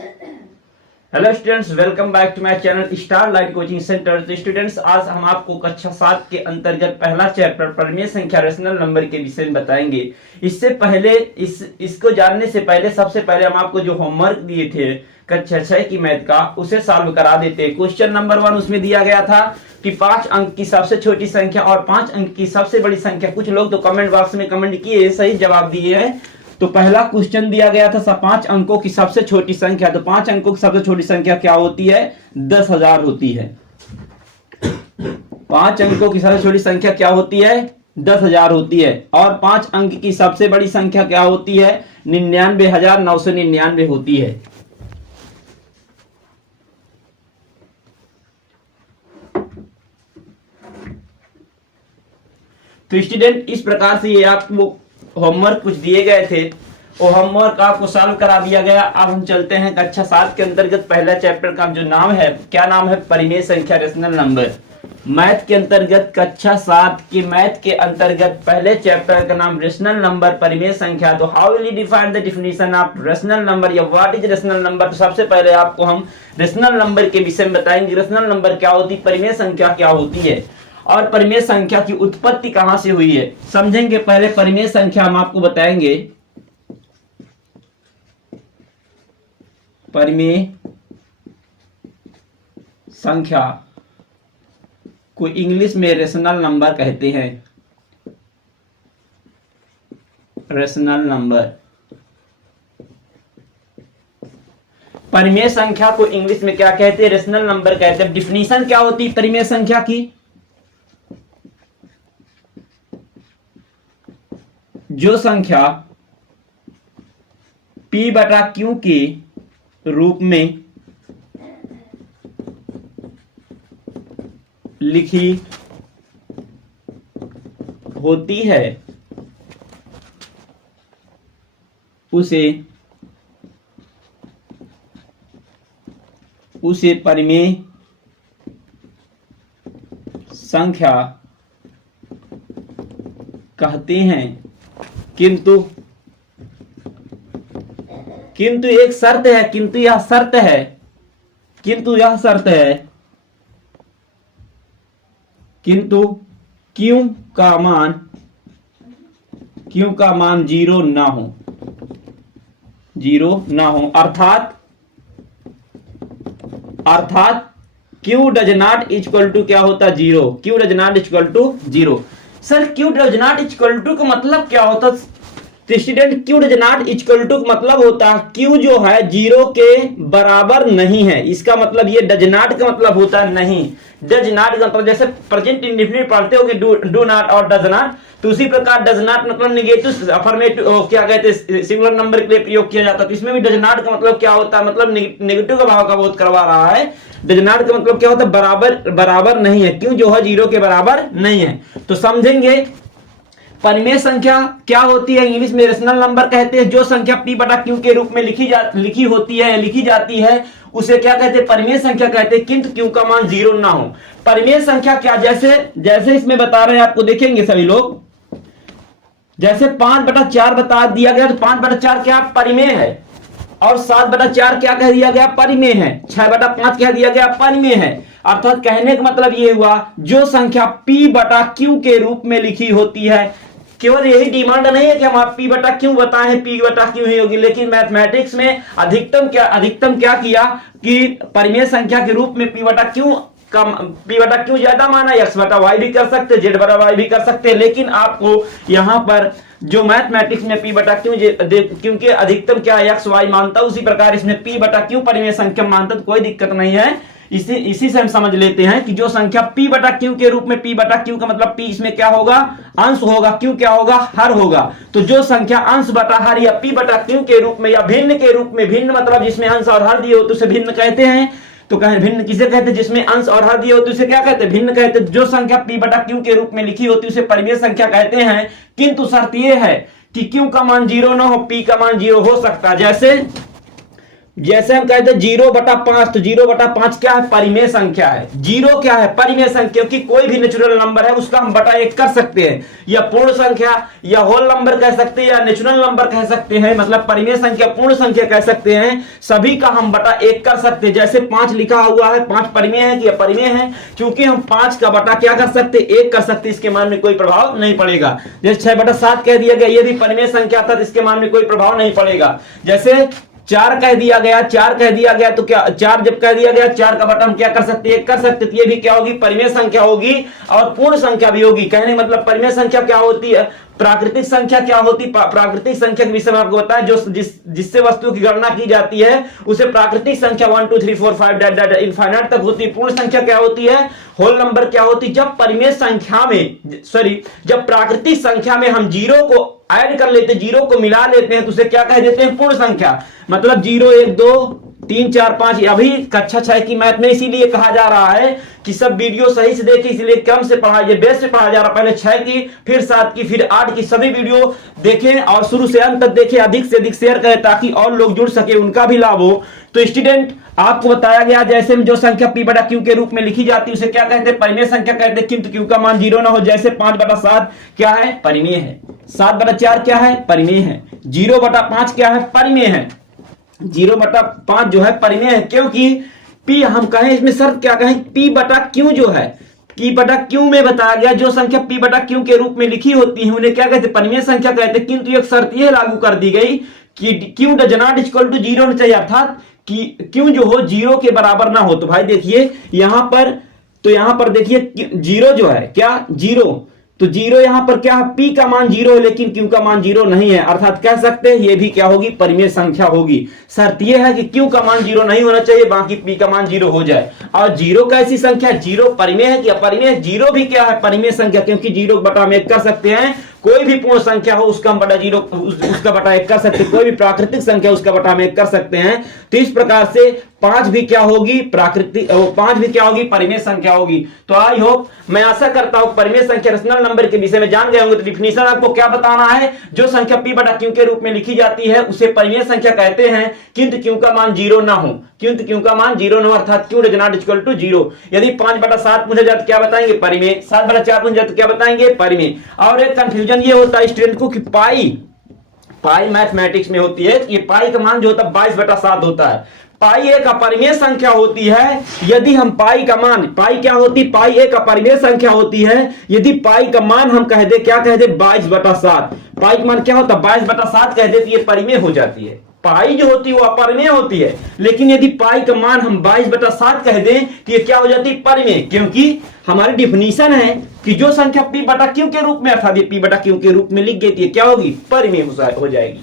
Hello students, welcome back to my channel star light coaching centre. तो students, आज हम आपको कक्षा 7 के अंतर्गत पहला चैप्टर परिमेय संख्या रेशनल नंबर के विषय में बताएंगे। इससे पहले इसको जानने से पहले सबसे पहले हम आपको जो होमवर्क दिए थे कक्षा 6 की मैथ का, उसे सॉल्व करा देते हैं। क्वेश्चन नंबर 1 उसमें दिया गया था कि 5 अंक की सबसे छोटी संख्या और 5 अंक की सबसे बड़ी संख्या। कुछ लोग तो कमेंट बॉक्स में कमेंट किए, सही जवाब दिए हैं। तो पहला क्वेश्चन दिया गया था 5 अंकों की सबसे छोटी संख्या। तो 5 अंकों की सबसे छोटी संख्या क्या होती है? 10,000 होती है। 5 अंकों की सबसे छोटी संख्या क्या होती है? 10,000 होती है। और 5 अंक की सबसे बड़ी संख्या क्या होती है? 99,999 होती है। तो स्टूडेंट, इस प्रकार से ये आपको होमवर्क कुछ दिए गए थे, वो होमवर्क आपको सॉल्व करा दिया गया। अब हम चलते हैं कक्षा 7 के अंतर्गत पहला चैप्टर का जो नाम है, क्या नाम है? परिमेय संख्या रेशनल नंबर। मैथ के अंतर्गत कक्षा 7 की मैथ के अंतर्गत पहले चैप्टर का नाम रेशनल नंबर, परिमेय संख्या। तो how will you define the definition of rational number या व्हाट इज रेशनल नंबर? तो सबसे पहले आपको हम रेशनल नंबर के विषय में बताएंगे। रेशनल नंबर क्या होती है, परिमेय संख्या क्या होती है, और परिमेय संख्या की उत्पत्ति कहां से हुई है, समझेंगे। पहले परिमेय संख्या हम आपको बताएंगे। परिमेय संख्या को इंग्लिश में रेशनल नंबर कहते हैं। रेशनल नंबर, परिमेय संख्या को इंग्लिश में क्या कहते हैं? रेशनल नंबर कहते हैं। डिफिनीशन क्या होती है परिमेय संख्या की? जो संख्या P/Q के रूप में लिखी होती है उसे परिमेय संख्या कहते हैं। किंतु एक शर्त है, किंतु यह शर्त है किंतु Q का मान जीरो ना हो, अर्थात Q does not equal to क्या होता? Zero. Q does not equal to zero. Sir, Q does not equal to का मतलब क्या होता? तो student, Q does not equal to का मतलब होता है Q जो है जीरो के बराबर नहीं है। इसका मतलब ये डज नॉट का मतलब होता है नहीं। डज नॉट का मतलब जैसे प्रेजेंट इंडेफिनिट पढ़ते हो कि डू नॉट और डज नॉट, तो उसी प्रकार डज नॉट मतलब नेगेटिव अफर्मेटिव क्या कहते हैं, सिंगुलर नंबर के लिए प्रयोग किया जाता है। तो इसमें भी डज नॉट का मतलब क्या होता है? मतलब नेगेटिव का भाव का बोध करवा रहा है। डज नॉट का मतलब क्या होता है? बराबर नहीं है। क्यों जो है जीरो के बराबर नहीं है। तो समझेंगे परिमेय संख्या क्या होती है। इंग्लिश में रेशनल नंबर कहते हैं। जो संख्या P/Q के रूप में लिखी होती है, लिखी जाती है, उसे क्या कहते हैं? परिमेय संख्या कहते हैं। किंतु Q का मान जीरो ना हो। परिमेय संख्या क्या, जैसे इसमें बता रहे हैं आपको, देखेंगे सभी लोग। जैसे 5/4 बता दिया गया, तो 5/4 क्या परिमेय है, और 7/4 क्या कह दिया गया? परिमेय है। 6/5 कह दिया गया परिमेय है। अर्थात कहने का मतलब ये हुआ, जो संख्या P/Q के रूप में लिखी होती है, केवल यही डिमांड नहीं है कि हम आप P/Q बताएं, P/Q ही होगी, लेकिन मैथमेटिक्स में अधिकतम क्या किया कि परिमेय संख्या के रूप में P/Q ज्यादा माना। X/Y भी कर सकते, Z/Y भी कर सकते, लेकिन आपको यहां पर जो मैथमेटिक्स में P/Q क्योंकि अधिकतम क्या X Y मानता, उसी प्रकार इसमें P/Q परिमेय संख्या मानता, तो कोई दिक्कत नहीं है। इसी से हम समझ लेते हैं कि जो संख्या P/Q के रूप में, P/Q का मतलब P इसमें क्या होगा? अंश होगा। Q क्या होगा? हर होगा। तो जो संख्या अंश बटा हर या P/Q के रूप में या भिन्न के रूप में, भिन्न मतलब जिसमें अंश और हर दिए हो तो उसे भिन्न कहते हैं। तो कहें भिन्न किसे कहते हैं? जिसमें अंश और हर दिए होते उसे क्या कहते हैं? भिन्न कहते हैं। जो संख्या P/Q के रूप में लिखी होती है उसे परिमेय संख्या कहते हैं। किंतु शर्त यह है कि Q का मान जीरो ना हो, P का मान जीरो हो सकता है। जैसे जैसे हम कहते हैं 0/5, तो 0/5 क्या है? परिमेय संख्या है। 0 क्या है? परिमेय संख्या, क्योंकि कोई भी नेचुरल नंबर है उसका हम बटा 1 कर सकते हैं, या पूर्ण संख्या या होल नंबर कह सकते हैं, या नेचुरल नंबर कह सकते हैं, मतलब परिमेय संख्या, पूर्ण संख्या कह सकते हैं, सभी का हम बटा 1 कर सकते हैं। जैसे 5 लिखा हुआ है, 5 परिमेय है कि अपरिमेय है? क्योंकि हम 5 का बटा क्या कर सकते? 1 कर सकते, इसके मान में कोई प्रभाव नहीं पड़ेगा। जैसे 6/7 कह दिया गया, ये भी परिमेय संख्या था, इसके मान में कोई प्रभाव नहीं पड़ेगा। जैसे 4 कह दिया गया, 4 कह दिया गया, तो क्या 4 जब कह दिया गया, 4 का बटा हम क्या कर सकते हैं? 1 कर सकते। तो ये भी क्या होगी? परिमेय संख्या होगी और पूर्ण संख्या भी होगी। कहने मतलब परिमेय संख्या क्या होती है, प्राकृतिक संख्या क्या होती? प्राकृतिक संख्या के विषय में आपको बताया, जो जिससे वस्तु की गणना की जाती है उसे प्राकृतिक संख्या 1 2 3 4 5 डैट इनफाइनाइट तक होती है। पूर्ण संख्या क्या होती है? होल नंबर क्या होती है? जब परिमेय संख्या में, जब प्राकृतिक संख्या में हम जीरो को ऐड कर लेते, जीरो को मिला लेते हैं, तो उसे क्या कह देते हैं? पूर्ण संख्या। मतलब 0 1 2 3 4 5। अभी कक्षा 6 की मैथ में इसीलिए कहा जा रहा है कि सब वीडियो सही से देखें, इसलिए क्रम से पढ़ा, ये बेस से पढ़ा जा रहा है। पहले 6 की, फिर 7 की, फिर 8 की, सभी वीडियो देखें और शुरू से अंत तक देखें, अधिक से अधिक शेयर करें ताकि और लोग जुड़ सके, उनका भी लाभ हो। तो स्टूडेंट, आपको बताया गया जैसे जो संख्या p/q के रूप में लिखी जाती है उसे क्या कहते हैं? परिमेय संख्या कहते हैं, किंतु q का मान 0 ना हो। जैसे 5/7 क्या है? परिमेय है। 7/4 क्या है? परिमेय है। 0/5 क्या है? परिमेय है। 0/5 जो है परिमेय है, क्योंकि p हम कहें, इसमें शर्त क्या कहें? p/q जो है, p/q में बताया गया जो संख्या p/q के रूप में लिखी होती है उन्हें क्या कहते हैं? परिमेय संख्या कहते हैं। किंतु एक शर्त यह लागू कर दी गई कि q does not equal to 0 होना चाहिए, अर्थात कि q जो हो 0 के बराबर ना हो। तो भाई देखिए यहां पर, तो यहां पर देखिए 0 जो है क्या? 0, तो 0 यहां पर क्या है? p का मान 0 है, लेकिन q का मान 0 नहीं है, अर्थात कह सकते हैं ये भी क्या होगी? परिमेय संख्या होगी। शर्त यह है कि q का मान 0 नहीं होना चाहिए, बाकी p का मान 0 हो जाए। और 0 कैसी संख्या? 0 परिमेय है कि अपरिमेय? 0 भी क्या है? परिमेय संख्या, क्योंकि 0 बटा में 1 कर सकते हैं। कोई भी पूर्ण संख्या हो उसका हम बटा 0 उसका बटा 1 कर सकते हैं, कोई भी प्राकृतिक संख्या उसका बटा में 1 कर सकते हैं। तो इस प्रकार से 5 भी क्या होगी? प्राकृतिक, 5 भी क्या होगी? परिमेय संख्या होगी। तो आई होप, मैं आशा करता हूं परिमेय संख्या रेशनल नंबर के विषय में जान गए होंगे। तो डिफिनेशन आपको क्या बताना है? जो संख्या p/q के रूप में लिखी जाती है उसे परिमेय संख्या कहते हैं, किंतु q का मान 0 ना हो, किंतु q का मान 0 ना हो, अर्थात q does not equal to 0। यदि 5/7 पूछा जाए तो क्या बताएंगे? परिमेय। 7/4 पूछा जाए तो क्या बताएंगे? परिमेय। और एक कंफ्यूजन ये होता है स्टूडेंट को कि पाई मैथमेटिक्स में होती है, ये पाई का मान जो होता है 22/7 होता है। पाई एक अपरिमेय संख्या होती है। यदि हम पाई का मान, पाई क्या होती? पाई एक अपरिमेय संख्या होती है। यदि पाई का मान हम कह दे, क्या कह दे? 22/7। पाई का मान क्या होता है? 22/7 कह दे तो ये परिमेय हो जाती है। पाई जो होती है वो अपरिमेय होती है, लेकिन यदि पाई का मान हम 22/7 कह दें तो ये क्या हो जाती है? परिमेय, क्योंकि हमारी डिफिनीशन है कि जो संख्या p/q के रूप में, अर्थात ये p/q के रूप में लिख गई थी, क्या होगी? परिमेय हो जाएगी।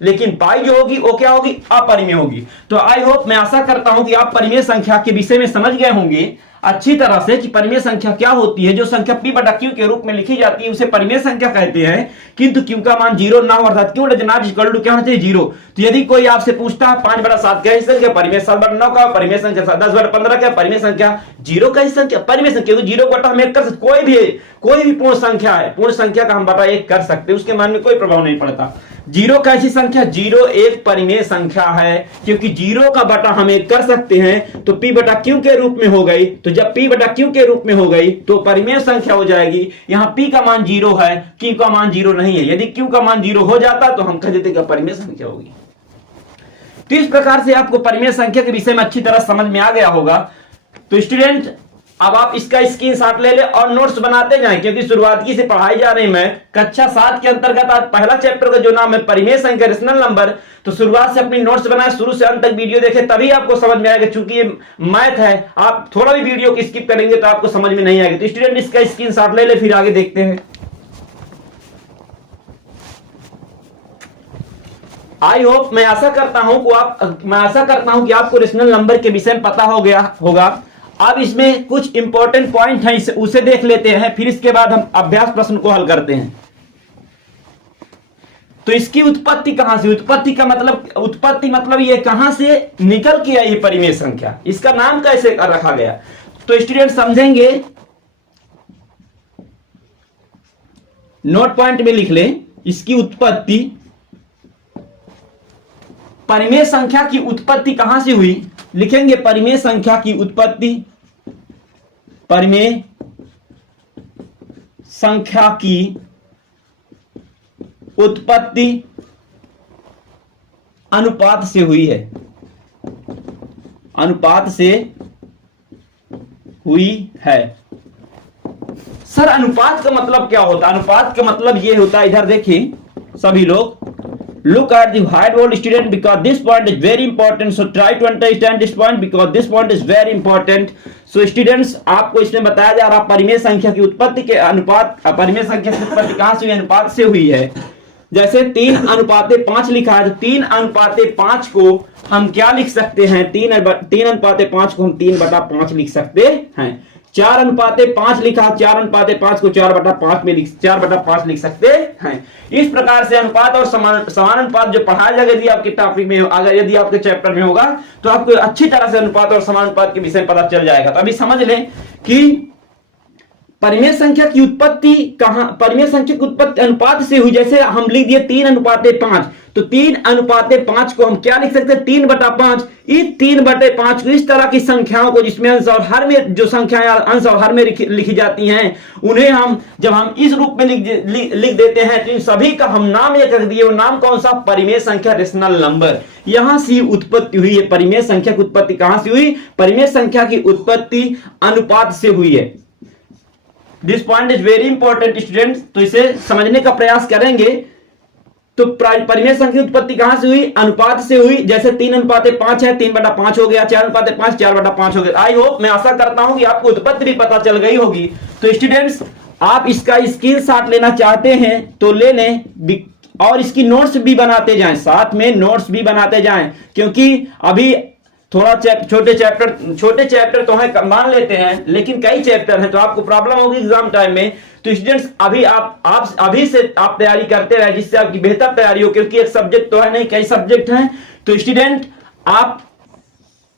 लेकिन पाई जो होगी वो क्या होगी? अपरिमेय होगी। तो आई होप, मैं आशा करता हूं कि आप परिमेय संख्या के विषय में समझ गए होंगे अच्छी तरह से कि परिमेय संख्या क्या होती है। जो संख्या p/q के रूप में लिखी जाती है उसे परिमेय संख्या कहते हैं, किंतु q का मान 0 ना हो, अर्थात q does not equal to क्या होना चाहिए? 0। तो यदि कोई आपसे पूछता है 5/7 क्या संख्या? परिमेय। 7/9 का परिमेय संख्या। 10/15 क्या? परिमेय संख्या। 0 कैसी संख्या? परिमेय संख्या। 0 बटा हम 1 कर सकते, कोई भी पूर्ण संख्या है, पूर्ण संख्या का हम बटा 1 कर सकते, उसके मान में कोई प्रभाव नहीं पड़ता। 0 कैसी संख्या? 0 एक परिमेय संख्या है, क्योंकि 0 का बटा हम 1 कर सकते हैं, तो p/q के रूप में हो गई। तो जब p/q के रूप में हो गई तो परिमेय संख्या हो जाएगी। यहां p का मान 0 है, q का मान 0 नहीं है। यदि q का मान 0 हो जाता तो हम कह देते कि परिमेय संख्या होगी। तो इस प्रकार से आपको परिमेय संख्या के विषय में अच्छी तरह समझ में आ गया होगा। तो स्टूडेंट, अब आप इसका स्क्रीनशॉट ले ले और नोट्स बनाते जाएं, क्योंकि शुरुआत की से पढ़ाई जा रही मैं कक्षा 7 के अंतर्गत आज पहला चैप्टर का जो नाम है परिमेय संख्या रेशनल नंबर। तो शुरुआत से अपनी नोट्स बनाए, शुरू से अंत तक वीडियो देखें, तभी आपको समझ में आएगा। चूंकि ये मैथ है, आप थोड़ा भी वीडियो को स्किप करेंगे तो आपको समझ में नहीं आएगी। तो स्टूडेंट, इसका स्क्रीनशॉट ले ले, फिर आगे देखते हैं। आई होप, मैं आशा करता हूं कि आपको रेशनल नंबर के विषय में पता हो गया होगा। अब इसमें कुछ इंपॉर्टेंट पॉइंट हैं, उसे देख लेते हैं, फिर इसके बाद हम अभ्यास प्रश्न को हल करते हैं। तो इसकी उत्पत्ति कहां से? उत्पत्ति मतलब ये कहां से निकल के आई परिमेय संख्या, इसका नाम कैसे रखा गया? तो स्टूडेंट समझेंगे, नोट पॉइंट में लिख लें। इसकी उत्पत्ति परिमेय संख्या की उत्पत्ति कहां से हुई? लिखेंगे परिमेय संख्या की उत्पत्ति, परिमेय संख्या की उत्पत्ति अनुपात से हुई है, अनुपात से हुई है। सर अनुपात का मतलब क्या होता है? अनुपात का मतलब ये होता है, इधर देखिए सभी लोग, look at the whiteboard student because this point is very important, so try to understand this point because this point is very important. So students, आपको इसमें बताया जा रहा परिमेय संख्या की उत्पत्ति के अनुपात, परिमेय संख्या की उत्पत्ति कहां से हुई? अनुपात से हुई है। जैसे 3:5 लिखा है, तो 3:5 को हम क्या लिख सकते हैं? 3:5 को हम 3/5 लिख सकते हैं। 4:5 लिखा, 4:5 को 4/5 में 4/5 लिख सकते हैं। इस प्रकार से अनुपात और समानुपात जो पढ़ाया जाएगा, यदि आपके टॉपिक में, अगर यदि आपके चैप्टर में होगा तो आपको अच्छी तरह से अनुपात और समानुपात के विषय पता चल जाएगा। तो अभी समझ लें कि परिमेय संख्या की उत्पत्ति कहां, परिमेय संख्या की उत्पत्ति अनुपात से हुई। जैसे हम लिख दिए 3:5, तो 3:5 को हम क्या लिख सकते हैं? 3/5। इस 3/5 को इस तरह की संख्याओं को जिसमें अंश और हर में जो संख्याएं अंश और हर में लिखी जाती हैं, उन्हें हम जब हम इस रूप में लिख देते हैं, तो इन सभी का हम नाम एक रख दिए। वो नाम कौन सा? परिमेय संख्या, रेशनल नंबर। यहां से उत्पत्ति हुई है। परिमेय संख्या की उत्पत्ति कहां से हुई? परिमेय संख्या की उत्पत्ति अनुपात से हुई है। This point is very important students, तो इसे समझने का प्रयास करेंगे। तो परिमेय संख्या की उत्पत्ति कहां से हुई? अनुपात से हुई। जैसे 3:5 है, 3/5 हो गया, 4:5 4/5 हो गया। आई होप, मैं आशा करता हूं कि आपको उत्पत्ति भी पता चल गई होगी। तो स्टूडेंट्स, आप इसका स्क्रीनशॉट लेना चाहते हैं तो ले लें, और इसकी नोट्स भी बनाते जाएं, साथ में नोट्स भी बनाते जाएं, क्योंकि अभी थोड़ा छोटे चैप्टर तो है मान लेते हैं, लेकिन कई चैप्टर हैं, तो आपको प्रॉब्लम होगी एग्जाम टाइम में। तो स्टूडेंट्स, अभी आप अभी से आप तैयारी करते रहे, जिससे आपकी बेहतर तैयारी हो, क्योंकि एक सब्जेक्ट तो है नहीं, कई सब्जेक्ट हैं। तो स्टूडेंट, आप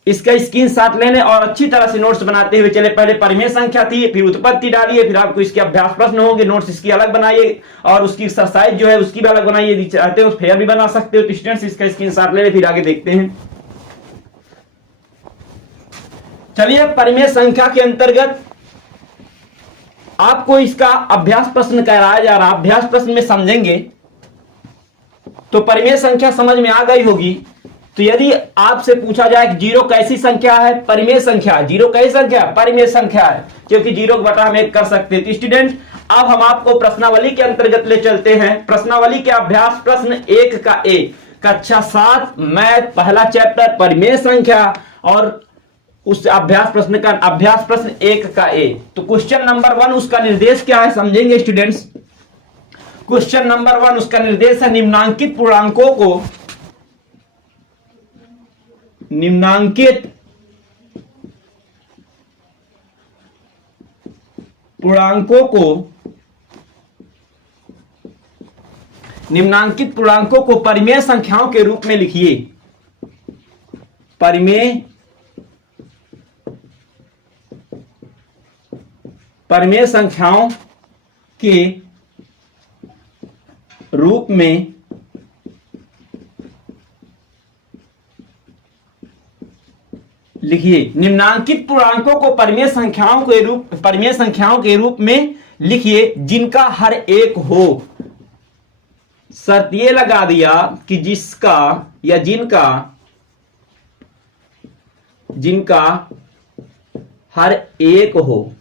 इसका स्क्रीनशॉट लेने और अच्छी तरह से नोट्स बनाते हुए चले। पहले परिमेय संख्या थी, फिर उत्पत्ति डालिए, फिर आपको इसके अभ्यास प्रश्न होंगे, नोट्स इसकी अलग बनाइए, और उसकी एक्सरसाइज जो है उसकी भी अलग बनाइए। यदि चाहते हो फेयर भी बना सकते हो। तो स्टूडेंट्स, इसका स्क्रीनशॉट ले, फिर आगे देखते हैं। चलिए, परिमेय संख्या के अंतर्गत आपको इसका अभ्यास प्रश्न कराया जा रहा। अभ्यास प्रश्न में समझेंगे तो परिमेय संख्या समझ में आ गई होगी। तो यदि आपसे पूछा जाए कि 0 कैसी संख्या है? परिमेय संख्या। 0 कैसी संख्या? परिमेय संख्या है, क्योंकि 0 को बटा हम 1 कर सकते हैं। तो स्टूडेंट, अब हम आपको प्रश्नावली के अंतर्गत ले चलते हैं। प्रश्नावली के अभ्यास प्रश्न 1 का ए, कक्षा 7 मैथ, पहला चैप्टर परिमेय संख्या, और उस अभ्यास प्रश्न का अभ्यास प्रश्न 1 का ए। तो क्वेश्चन नंबर 1 उसका निर्देश क्या है समझेंगे स्टूडेंट्स। क्वेश्चन नंबर 1 उसका निर्देश है निम्नांकित पूर्णांकों को परिमेय संख्याओं के रूप में लिखिए। परिमेय संख्याओं के रूप में लिखिए। निम्नांकित पूर्णांकों को परिमेय संख्याओं के रूप में लिखिए जिनका हर एक हो। शर्त ये लगा दिया कि जिसका या जिनका हर एक हो।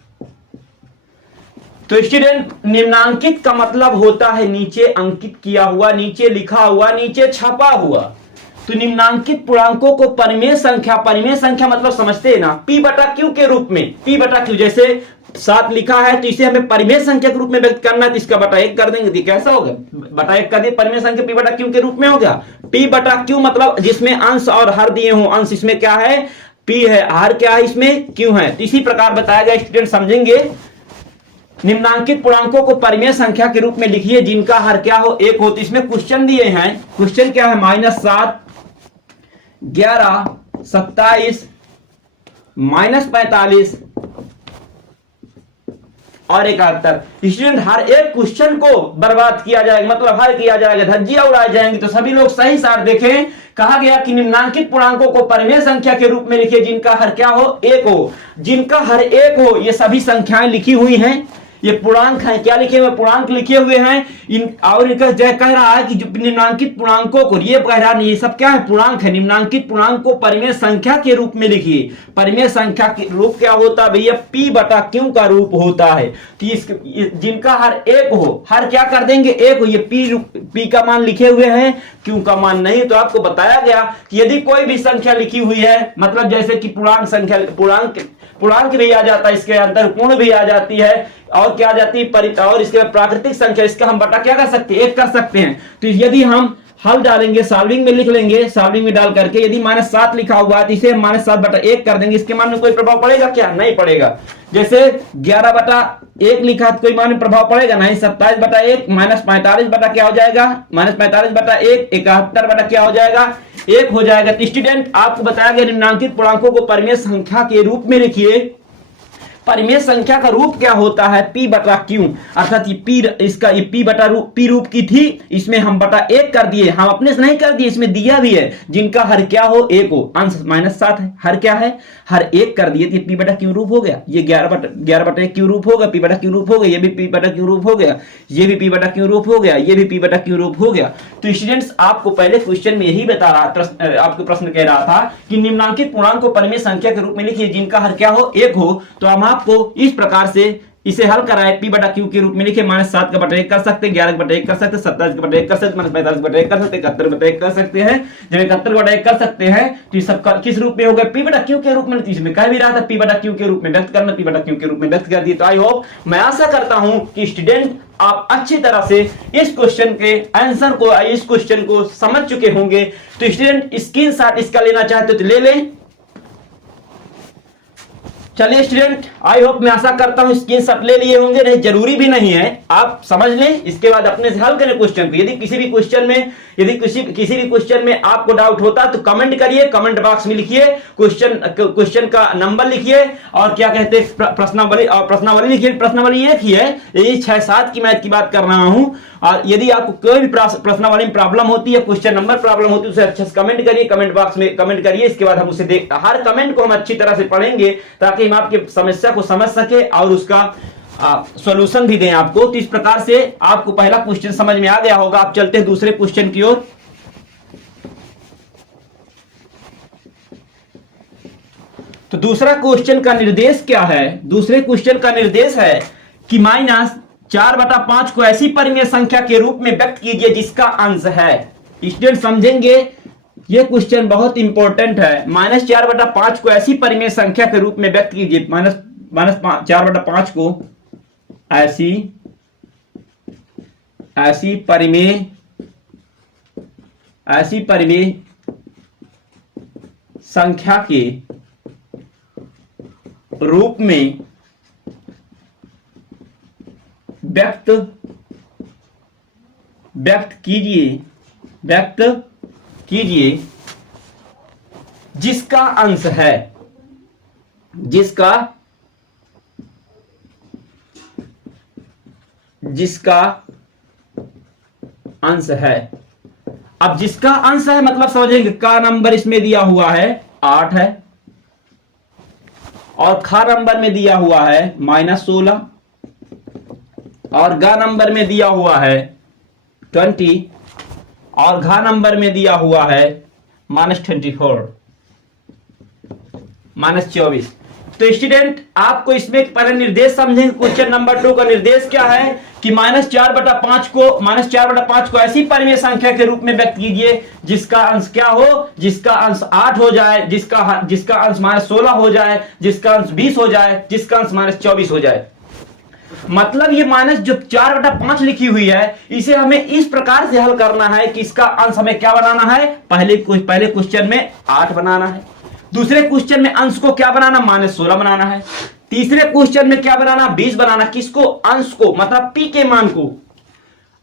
तो स्टूडेंट, निम्नांकित का मतलब होता है नीचे अंकित किया हुआ, नीचे लिखा हुआ, नीचे छपा हुआ। तो निम्नांकित पूर्णांकों को परिमेय संख्या मतलब समझते हैं ना, P/Q के रूप में। P/Q, जैसे 7 लिखा है तो इसे हमें परिमेय संख्या के रूप में व्यक्त करना है, तो इसका बटा 1 कर देंगे। तो कैसा होगा? बटा 1 कर दिए, परिमेय संख्या P/Q के रूप में हो गया। P/Q मतलब जिसमें अंश और हर दिए हों। अंश इसमें क्या है? P है, हर क्या है? इसमें Q है। तो इसी प्रकार बताया गया। स्टूडेंट समझेंगे, निम्नांकित पूर्णांकों को परिमेय संख्या के रूप में लिखिए जिनका हर क्या हो? 1 हो। तो इसमें क्वेश्चन दिए हैं। क्वेश्चन क्या है? -7, 11, 27, -45, और 71। स्टूडेंट हर एक क्वेश्चन को बर्बाद किया जाएगा, मतलब हल किया जाएगा, धज्जियां उड़ाई जाएंगी। तो सभी लोग सही सार देखें। कहा गया कि निम्नांकित पूर्णांकों को परिमेय संख्या के रूप में लिखिए जिनका हर क्या हो, एक हो। जिनका हर एक हो, ये सभी संख्याएं लिखी हुई हैं, ये पूर्णांक है, क्या लिखे हुए, पूर्णांक लिखे हुए हैं। इन और इनका कह रहा है कि जो निम्नांकित पूर्णांकों को, ये कह रहा है ये सब क्या है, पूर्णांक है। निम्नांकित पूर्णांक को परिमेय संख्या के रूप में लिखिए। परिमेय संख्या के रूप क्या होता है भैया, p बटा q का रूप होता है। तो जिनका हर एक हो, हर क्या कर देंगे, एक हो। ये p का मान लिखे हुए हैं, q का मान नहीं। तो आपको बताया गया कि यदि कोई भी संख्या लिखी हुई है, मतलब जैसे कि पूर्णांक संख्या, पूर्णांक भी आ जाता है, इसके अंदर पूर्ण भी आ जाती है, और क्या आ जाती है, और इसके बाद प्राकृतिक संख्या, इसका हम बटा क्या कर सकते हैं, एक कर सकते हैं। तो यदि हम हल डालेंगे, सॉल्विंग में लिख लेंगे, सॉल्विंग में डाल करके यदि -7 लिखा हुआ है तो इसे हम -7 बटा 1 कर देंगे। इसके मान में कोई प्रभाव पड़ेगा क्या, नहीं पड़ेगा। जैसे 11 बटा 1 लिखा तो कोई मान में प्रभाव पड़ेगा नहीं। 27 बटा 1 -45 बटा क्या हो जाएगा, -45 बटा 1 71 बटा क्या हो जाएगा, 1 हो जाएगा। तो स्टूडेंट आपको बताया गया निम्नांकित पूर्णांकों को परिमेय संख्या के रूप में लिखिए। परिमेय संख्या का रूप क्या होता है, p बटा q, अर्थात ये p, इसका ये p बटा p रूप की थी, इसमें हम बटा 1 कर दिए। हम अपने से नहीं कर दिए, इसमें दिया भी है, जिनका हर क्या हो, 1 हो। अंश -7 है, हर क्या है, हर 1 कर दिए, तो p बटा q रूप हो गया। ये 11 बटा q रूप होगा, p बटा q रूप हो गया। ये भी p बटा q रूप हो गया, ये भी p बटा q रूप हो गया, ये भी p बटा q रूप हो गया। तो स्टूडेंट्स आपको पहले क्वेश्चन में यही बता रहा, आपको प्रश्न कह रहा था कि निम्नांकित पूर्णांक को परिमेय संख्या के रूप में लिखिए जिनका हर क्या हो, 1 हो। तो हम आपको इस प्रकार से इसे हल कराए, p बटा q के रूप में लिखे। -7 का बटा 1 कर सकते हैं, 11 का बटा 1 कर सकते हैं, 27 का बटा 1 कर सकते हैं, -45 का बटा 1 कर सकते हैं, 71 बटा 1 कर सकते हैं। जब 71 बटा 1 कर सकते हैं तो ये सब किस रूप में हो गया, p बटा q के रूप में। इसमें कह भी रहा था p बटा q के रूप में व्यक्त करना, p बटा q के रूप में व्यक्त कर दिए। तो आई होप, मैं आशा करता हूं कि स्टूडेंट आप अच्छी तरह से इस क्वेश्चन के आंसर को, इस क्वेश्चन को समझ चुके होंगे। तो स्टूडेंट स्क्रीनशॉट इसका लेना चाहते हो तो ले लें। चलिए स्टूडेंट, आई होप, मैं आशा करता हूं स्क्रीनशॉट ले लिए होंगे। नहीं, जरूरी भी नहीं है, आप समझ लें, इसके बाद अपने से हल करें क्वेश्चन को। यदि किसी भी क्वेश्चन में आपको डाउट होता तो कमेंट करिए, कमेंट बॉक्स में लिखिए, क्वेश्चन का नंबर लिखिए और क्या कहते हैं प्रश्नावली लिखिए। प्रश्नावली एक ही है, यही 6-7 की मैथ की बात कर रहा हूं। और यदि आपको कोई भी प्रश्नावली में प्रॉब्लम होती है, क्वेश्चन नंबर प्रॉब्लम होती है, उसे अच्छे से कमेंट करिए, कमेंट बॉक्स में कमेंट करिए। इसके बाद हम उसे हर कमेंट को हम अच्छी तरह से पढ़ेंगे ताकि हम आपकी समस्या को समझ सके और उसका सॉल्यूशन भी दें आपको। तो इस प्रकार से आपको पहला क्वेश्चन समझ में आ गया होगा। आप चलते हैं दूसरे क्वेश्चन की ओर। तो दूसरा क्वेश्चन का निर्देश क्या है, दूसरे क्वेश्चन का निर्देश है कि -4/5 को ऐसी परिमेय संख्या के रूप में व्यक्त कीजिए जिसका अंश है। स्टूडेंट समझेंगे, यह क्वेश्चन बहुत इंपॉर्टेंट है। -4/5 को ऐसी परिमेय संख्या के रूप में व्यक्त कीजिए। -4/5 को ऐसी परिमेय संख्या के रूप में व्यक्त कीजिए जिसका अंश है, जिसका अंश है। अब जिसका अंश है मतलब समझेंगे, का नंबर इसमें दिया हुआ है 8 है और खा नंबर में दिया हुआ है -16 और गा नंबर में दिया हुआ है 20 और घा नंबर में दिया हुआ है -24 -24। तो स्टूडेंट आपको इसमें पहले निर्देश समझेंगे। क्वेश्चन नंबर 2 का निर्देश क्या है कि -4/5 को ऐसी परिमेय संख्या के रूप में व्यक्त कीजिए जिसका अंश क्या हो, जिसका अंश 8 हो जाए, जिसका अंश -16 हो जाए, जिसका अंश 20 हो जाए, जिसका अंश -24 हो जाए। मतलब ये जो 4/5 लिखी हुई है, इसे हमें इस प्रकार से हल करना है कि इसका अंश हमें क्या बनाना है, पहले क्वेश्चन में 8 बनाना है, दूसरे क्वेश्चन में अंश को क्या बनाना, -16 बनाना है, तीसरे क्वेश्चन में क्या बनाना, 20 बनाना। किसको, अंश को, मतलब p के मान को,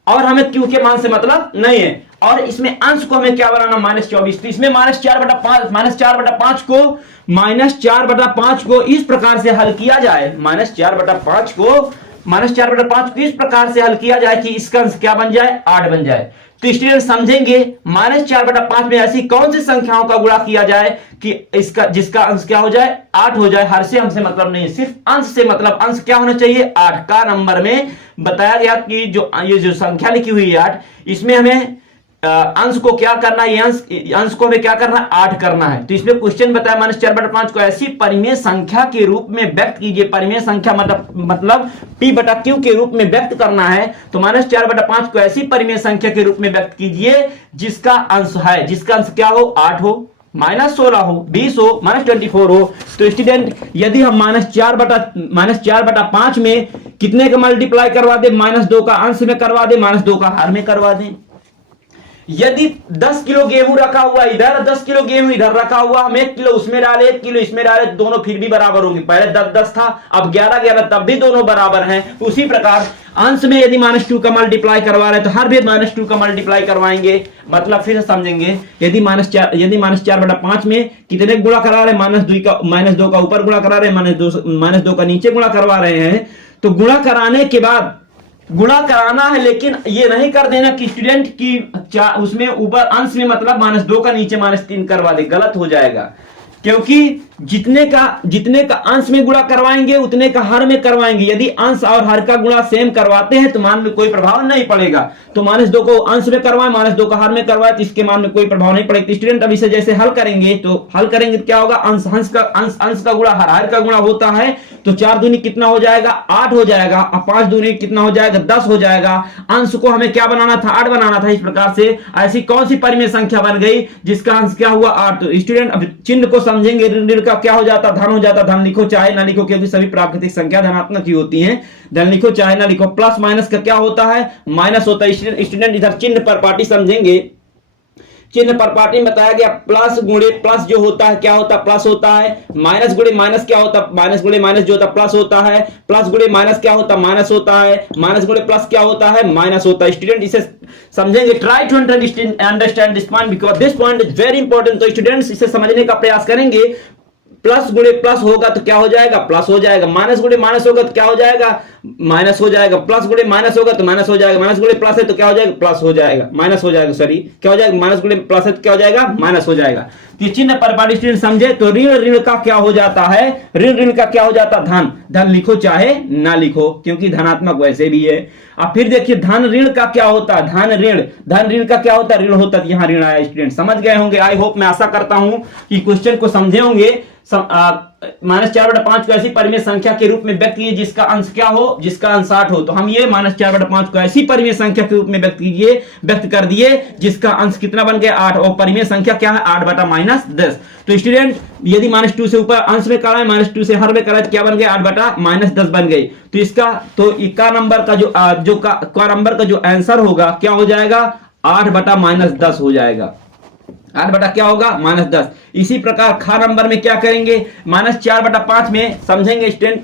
और हमें q के मान से मतलब नहीं है। और इसमें अंश को हमें क्या बनाना, -24। तो इसमें -4/5 को इस प्रकार से हल किया जाए। -4/5 को -4/5 किस प्रकार से हल किया जाए कि इसका अंश क्या बन जाए, 8 बन जाए। तो स्टूडेंट समझेंगे -4/5 में ऐसी कौन सी संख्याओं का गुणा किया जाए कि इसका जिसका अंश क्या हो जाए, 8 हो जाए। हर से हमसे मतलब नहीं, सिर्फ अंश से मतलब। अंश क्या होना चाहिए, 8 का नंबर में बताया गया कि ये जो संख्या लिखी हुई है 8, इसमें हमें अंश को क्या करना है, अंश को हमें क्या करना है, 8 करना है। तो इसमें क्वेश्चन बताया -4/5 को ऐसी परिमेय संख्या के रूप में व्यक्त कीजिए। परिमेय संख्या मतलब P/Q के रूप में व्यक्त करना है। तो -4/5 को ऐसी परिमेय संख्या के रूप में व्यक्त कीजिए जिसका अंश है, जिसका अंश क्या हो, 8 हो, -16 हो, 20 हो, -24 हो। तो स्टूडेंट यदि हम -4/5 में कितने का मल्टीप्लाई करवा दे, -2 का अंश में करवा दे, -2 का हर में करवा दें। यदि 10 किलो गेहूं रखा हुआ इधर, 10 किलो गेहूं इधर रखा हुआ, हम 1 किलो उसमें डाले, 1 किलो इसमें डाले, दोनों फिर भी बराबर होंगे। पहले 10-10 था, अब 11-11, तब भी दोनों बराबर हैं। उसी प्रकार अंश में यदि -2 का मल्टीप्लाई करवा रहे तो हर भी -2 का मल्टीप्लाई करवाएंगे। मतलब फिर समझेंगे, यदि -4/5 में कितने गुणा करा रहे, -2 का ऊपर गुणा करा रहे, -2 का नीचे गुणा करवा रहे हैं। तो गुणा कराने के बाद गुणा कराना है, लेकिन ये नहीं कर देना कि स्टूडेंट की उसमें ऊपर अंश में मतलब -2 का नीचे -3 करवा दे, गलत हो जाएगा। क्योंकि जितने का अंश में गुणा करवाएंगे उतने का हर में करवाएंगे। यदि अंश और हर का गुणा सेम करवाते हैं तो मान में कोई प्रभाव नहीं पड़ेगा। तो -2 को अंश में करवाएं, -2 का हर में करवाएं तो इसके मान में कोई प्रभाव नहीं पड़ेगा। स्टूडेंट अब इसे जैसे हल करेंगे तो क्या होगा, अंश का गुणा हर का गुणा होता है। तो 4 दूनी कितना हो जाएगा, 8 हो जाएगा। अब 5 दूनी कितना हो जाएगा, 10 हो जाएगा। अंश को हमें क्या बनाना था, 8 बनाना था। इस प्रकार से ऐसी कौन सी परिमेय संख्या बन गई जिसका अंश क्या हुआ, 8। तो स्टूडेंट अब चिन्ह को समझेंगे, ऋण का क्या हो जाता, धन हो जाता। धन लिखो चाहे ना लिखो, क्योंकि सभी प्राकृतिक संख्या धनात्मक ही होती हैं। धन लिखो चाहे ना लिखो। प्लस माइनस का क्या होता है, माइनस होता है। स्टूडेंट इधर चिन्ह पर पार्टी समझेंगे। चिन्ह पर पार्टी में बताया गया प्लस गुणे प्लस जो होता है क्या होता है, प्लस होता है। माइनस गुणे माइनस क्या होता है, माइनस गुणे माइनस जो होता है प्लस होता है। प्लस गुणे माइनस क्या होता है, माइनस होता है। माइनस गुणे प्लस क्या होता है, माइनस होता है। स्टूडेंट इसे समझेंगे। Try to understand this point because this point is very important. तो स्टूडेंट्स इसे समझने का प्रयास करेंगे। प्लस गुणे प्लस होगा तो क्या हो जाएगा, प्लस हो जाएगा। माइनस गुणे माइनस होगा तो क्या हो जाएगा, माइनस हो जाएगा। प्लस गुणे माइनस होगा तो माइनस हो जाएगा। माइनस गुणे प्लस है तो क्या हो जाएगा, प्लस हो जाएगा, माइनस हो जाएगा। सॉरी क्या हो जाएगा, माइनस गुणे प्लस है तो क्या हो जाएगा, माइनस हो जाएगा। तो चिन्ह पर पार्टी समझे। तो ऋण का क्या हो जाता है, ऋण का क्या हो जाता है, धन। धन लिखो चाहे ना लिखो, क्योंकि धनात्मक वैसे भी है। अब फिर देखिए धन ऋण का क्या होता है, धन ऋण का क्या होता है, ऋण होता है। यहां ऋण आया। स्टूडेंट समझ गए होंगे। आई होप, मैं आशा करता हूं कि क्वेश्चन को समझे होंगे। -4/5 को ऐसी परिमेय संख्या के रूप में व्यक्त कीजिए जिसका अंश क्या हो, जिसका अंश 8 हो। तो हम ये -4/5 को ऐसी परिमेय संख्या के रूप में व्यक्त कर दिए जिसका अंश कितना बन गया, 8। और परिमेय संख्या क्या है, 8/-10। तो स्टूडेंट यदि -2 से ऊपर अंश में कराए, -2 से हर में कराए तो क्या बन गया, 8/-10 बन गई। तो इसका का नंबर का जो आंसर होगा क्या हो जाएगा, 8/-10 हो जाएगा। 8 क्या होगा, -10। इसी प्रकार खा नंबर में क्या करेंगे, -4/5 में समझेंगे। स्टूडेंट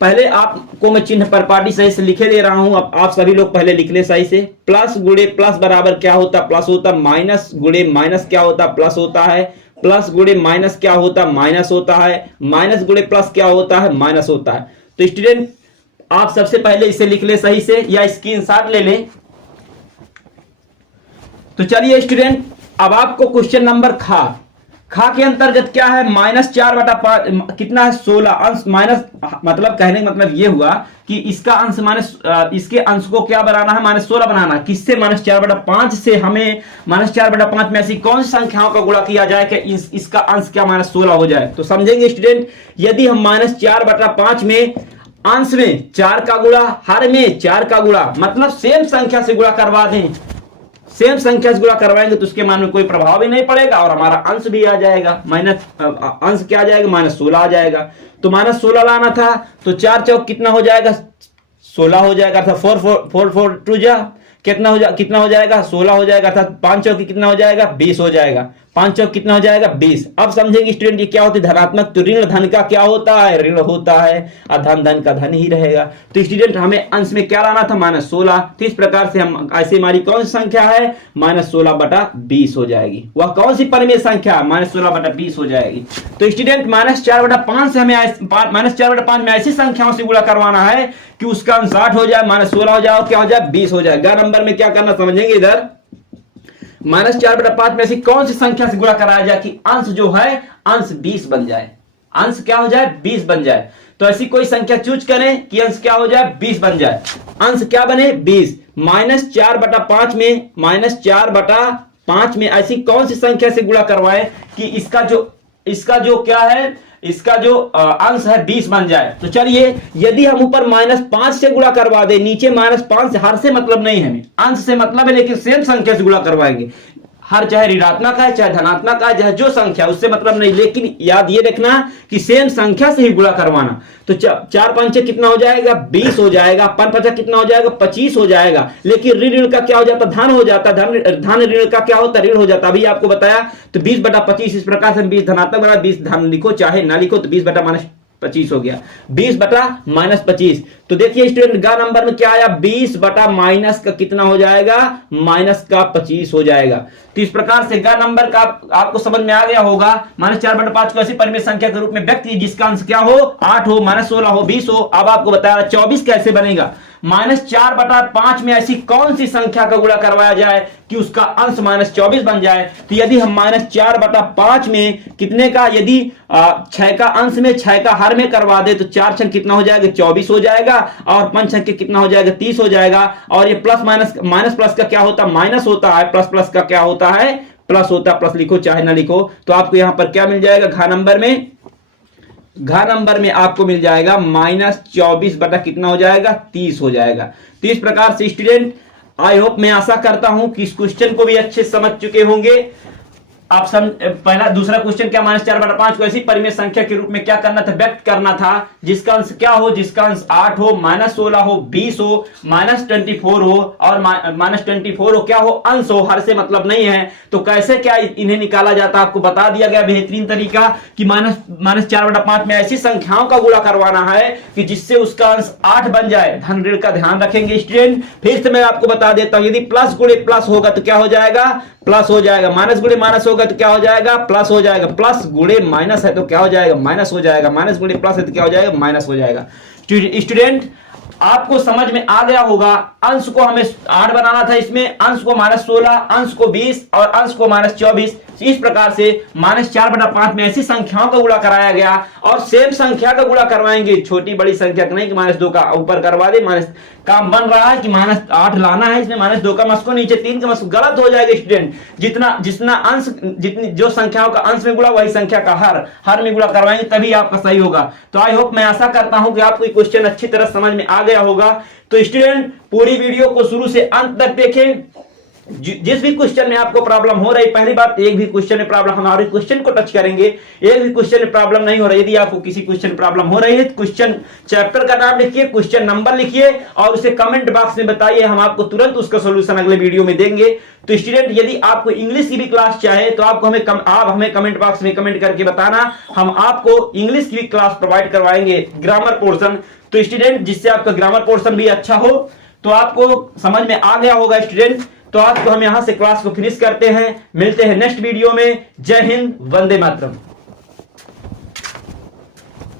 पहले आपको मैं चिन्ह पर पार्टी सही से लिखे दे रहा हूं। अब आप सभी लोग पहले लिख ले सही से। प्लस गुणे प्लस बराबर क्या होता, प्लस होता। माइनस गुणे माइनस क्या होता, प्लस होता है। प्लस गुणे माइनस क्या होता, माइनस होता है। माइनस गुणे प्लस क्या होता है, माइनस होता है। तो स्टूडेंट आप सबसे पहले इसे लिख ले सही से, या स्क्रीनशॉट ले लें। तो चलिए स्टूडेंट, अब आपको क्वेश्चन नंबर खा के अंतर्गत क्या है, -4/5 कितना है, 16। अंश माइनस मतलब कहने का मतलब ये हुआ कि इसका अंश इसके अंश को क्या बनाना है, -16 बनाना। किससे, -4/5 से। हमें -4/5 में ऐसी कौन सी संख्याओं का गुणा किया जाए कि इसका अंश क्या -16 हो जाए। तो समझेंगे स्टूडेंट, यदि हम -4/5 में अंश में 4 का गुणा, हर में 4 का गुणा, मतलब सेम संख्या से गुणा करवा दें, सेम संख्या से गुणा करवाएंगे तो उसके मान में कोई प्रभाव भी नहीं पड़ेगा और हमारा अंश भी आ जाएगा। अंश क्या आ जाएगा, -16 आ जाएगा। तो -16 लाना था तो 4 चौक कितना हो जाएगा, 16 हो जाएगा। अर्थात 4 2 जा कितना हो जाएगा, 16 हो जाएगा। अर्थात 5 चौक कितना हो जाएगा, 20 हो जाएगा। 5 चौक कितना हो जाएगा 20। अब समझेंगे स्टूडेंट ये क्या होता है धनात्मक, तो ऋण धन का क्या होता है ऋण होता है, और धन धन का धन ही रहेगा। तो स्टूडेंट हमें अंश में क्या लाना था -16, तो इस प्रकार से हम ऐसे हमारी कौन सी संख्या है -16/20 हो जाएगी। वह कौन सी परिमेय संख्या -16/20 हो जाएगी। तो स्टूडेंट -4/5 से हमें -4/5 में ऐसी संख्याओं से गुणा करवाना है कि उसका अंश 8 हो जाए, -16 हो जाए, क्या हो जाए 20 हो जाए। ग नंबर में क्या करना समझेंगे, इधर -4/5 में ऐसी कौन सी संख्या से गुणा कराया जाए कि अंश जो है अंश 20 बन जाए, अंश क्या हो जाए 20 बन जाए। तो ऐसी कोई संख्या चूज करें कि अंश क्या हो जाए 20 बन जाए। अंश क्या बने 20। -4/5 में -4/5 में ऐसी कौन सी संख्या से गुणा करवाएं कि इसका जो क्या है, इसका जो अंश है 20 बन जाए। तो चलिए यदि हम ऊपर -5 से गुणा करवा दे, नीचे -5 से, हर से मतलब नहीं है, हमें अंश से मतलब है, लेकिन सेम संख्या से गुणा करवाएंगे। हर चाहे ऋणात्मक है चाहे धनात्मक है, चाहे जो संख्या उससे मतलब नहीं, लेकिन याद ये रखना कि सेम संख्या से ही गुणा करवाना। तो 4 पंचे कितना हो जाएगा 20 हो जाएगा, 5 कितना हो जाएगा 25 हो जाएगा। लेकिन ऋण का क्या हो जाता धन हो जाता, धन ऋण का क्या होता ऋण हो जाता, अभी आपको बताया। तो 20/25 इस प्रकार से 20 धनात्मक बना 20 धन लिखो चाहे ना लिखो, तो 20/-25 हो गया, 20/-25। तो देखिए स्टूडेंट गा नंबर में क्या आया 20/- का कितना हो जाएगा -25 हो जाएगा। तो इस प्रकार से गा नंबर का आपको समझ में आ गया होगा। -4/5 को ऐसी परिमेय संख्या के रूप में व्यक्त कीजिए जिसका अंश क्या हो 8 हो, -16 हो, 20 हो। अब आपको बताया 24 कैसे बनेगा। -4/5 में ऐसी कौन सी संख्या का गुणा करवाया जाए कि उसका अंश -24 बन जाए। तो यदि हम -4/5 में कितने का, यदि 6 का अंश में 6 का हर में करवा दे तो 4 छंग कितना हो जाएगा 24 हो जाएगा, और 5 छंग कितना हो जाएगा 30 हो जाएगा। और ये प्लस माइनस प्लस का क्या होता है माइनस होता है, प्लस प्लस का क्या होता है प्लस होता है। प्लस लिखो चाहे ना लिखो। तो आपको यहां पर क्या मिल जाएगा घ नंबर में आपको मिल जाएगा -24 कितना हो जाएगा 30 हो जाएगा। तो इस प्रकार से स्टूडेंट आई होप, मैं आशा करता हूं कि इस क्वेश्चन को भी अच्छे समझ चुके होंगे आप। पहला दूसरा क्वेश्चन क्या -4/5 को ऐसी परिमेय संख्या के रूप में क्या करना था व्यक्त करना था जिसका अंश क्या हो, जिसका अंश 8 हो, -16 हो, 20 हो, -24 हो, और -24 हो क्या हो अंश हो, हर से मतलब नहीं है। तो कैसे क्या इन्हें निकाला जाता आपको बता दिया गया बेहतरीन तरीका कि -4/5 में ऐसी संख्याओं का गुणा करवाना है कि जिससे उसका अंश 8 बन जाए। धन ऋण का ध्यान रखेंगे स्टूडेंट। फिर से मैं आपको बता देता हूं, यदि प्लस गुणे प्लस होगा तो क्या हो जाएगा प्लस हो जाएगा, माइनस गुणे माइनस होगा तो क्या हो जाएगा प्लस हो जाएगा, प्लस गुणे माइनस है तो क्या हो जाएगा माइनस हो जाएगा, माइनस गुणे प्लस है तो क्या हो जाएगा माइनस हो जाएगा। स्टूडेंट आपको समझ में आ गया होगा। अंश को हमें 8 बनाना था, इसमें अंश को -16, अंश को 20 और अंश को -24। इस प्रकार से -4/5 में ऐसी संख्याओं का गुणा कराया गया, और सेम संख्या का गुणा करवाएंगे, छोटी बड़ी संख्या का नहीं कि -2 का ऊपर करवा दे। काम बन रहा है कि -8 लाना है, इसमें -2 का मस्को नीचे 3 का मस्को, गलत हो जाएगा स्टूडेंट। जितना अंश जितनी जो संख्याओं का अंश में गुणा वही संख्या का हर में गुणा करवाएंगे तभी आपका सही होगा। तो आई होप, मैं आशा करता हूं कि आपको क्वेश्चन अच्छी तरह समझ में आ गया होगा। तो स्टूडेंट पूरी वीडियो को शुरू से अंत तक देखें। जिस भी क्वेश्चन में आपको प्रॉब्लम हो रही, पहली बात एक भी क्वेश्चन में प्रॉब्लम, हमारे क्वेश्चन को टच करेंगे, एक भी क्वेश्चन में प्रॉब्लम नहीं हो रही। यदि आपको किसी क्वेश्चन में प्रॉब्लम हो रही है तो क्वेश्चन चैप्टर का नाम लिखिए, क्वेश्चन नंबर लिखिए और उसे कमेंट बॉक्स में बताइए, हम आपको तुरंत उसका सॉल्यूशन अगले वीडियो में देंगे। तो स्टूडेंट यदि आपको इंग्लिश की भी क्लास चाहे तो आपको हमें कमेंट बॉक्स में कमेंट करके बताना, हम आपको इंग्लिश की भी क्लास प्रोवाइड करवाएंगे, ग्रामर पोर्शन। तो स्टूडेंट जिससे आपका ग्रामर पोर्शन भी अच्छा हो, तो आपको समझ में आ गया होगा स्टूडेंट। तो आज को हम यहां से क्लास को फिनिश करते हैं, मिलते हैं नेक्स्ट वीडियो में। जय हिंद, वंदे मातरम।